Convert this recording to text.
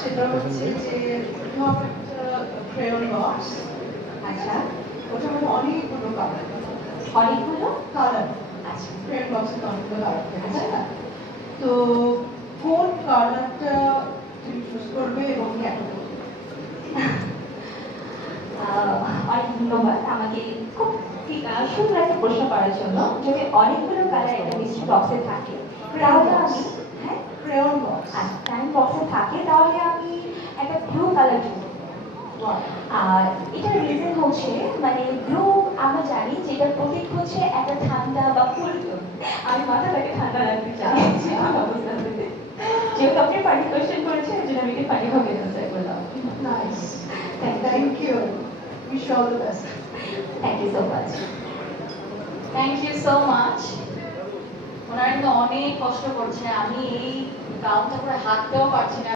সেটা হচ্ছে যে ধর ক্রেয়ন বক্স আচ্ছা। ওটা মানে অনেকগুলো কালার অনেকগুলো কালার আচ্ছা। ক্রেয়ন বক্সে তো অনেকগুলো কালার থাকে তাই না? তো কোন কালারটা তুমি চুজ করবে এবং কেন অনেক ধন্যবাদ। আমাকে খুব সুন্দর একটা প্রশ্ন করার জন্য। যদি অনেকগুলো কালার একটা মিষ্টি বক্সে থাকে তাহলে আমি হ্যাঁ? ক্রেয়ন বক্স আচ্ছা টাইম বক্সে থাকে আর এটার রিজন হচ্ছে মানে আমরা জানি যে এটার প্রতীক হচ্ছে একটা ঠান্ডা বা আমি মাথাটাকে ঠান্ডা রাখতে চাই। যেহেতু আপনি কোয়েশ্চেন করেছেন এই জন্য আমি একটু অ্যান্সার করলাম। Nice thank you wish all the best thank you so much thank you so much ওনারা কিন্তু অনেক কষ্ট করছে আমি এই গাউনটা করে হাঁটতেও পারছি না।